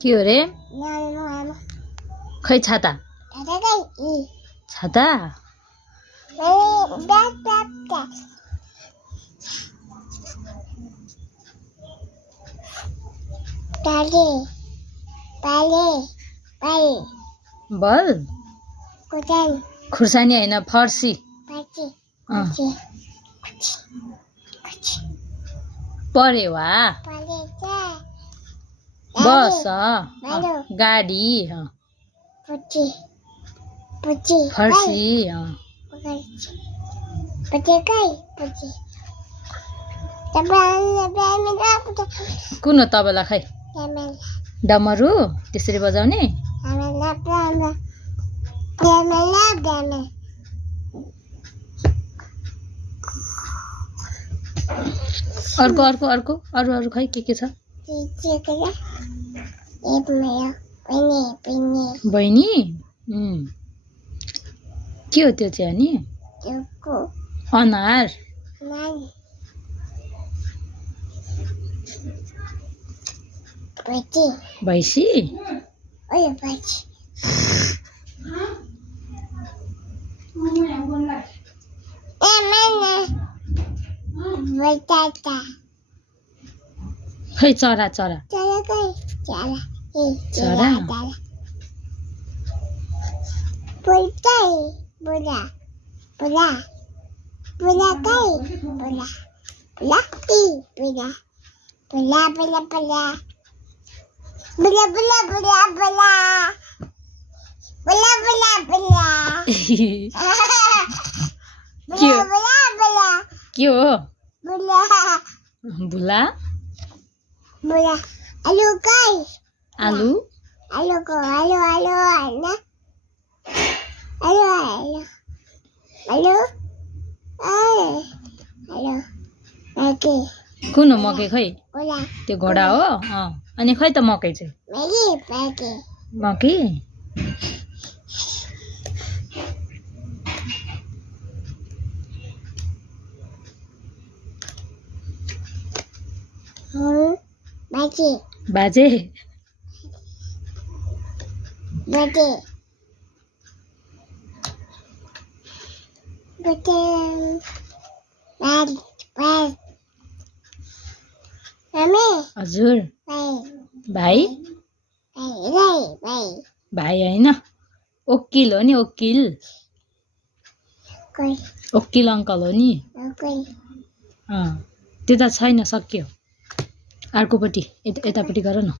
के हो रे खै छाता छाता बल खुर्सानी हैन फर्सी परेवा बस गाडी फर्सी कुन हो तबला खै डमरु त्यसरी बजाउने अर्को अर्को अर्को अरु अरु खै के छ बहिनी के हो त्यो चाहिँ अनि अनार भैँसी खै चरा चरा चरा के हो भुला आलु कुन हो मकै खै त्यो घोडा हो अनि खै त मकै चाहिँ मकै बाजे हजुर भाइ भाइ हैन वकिल हो नि वकिल अङ्कल हो नि त्यो त छैन सक्यो अर्कोपट्टि यतापट्टि गर न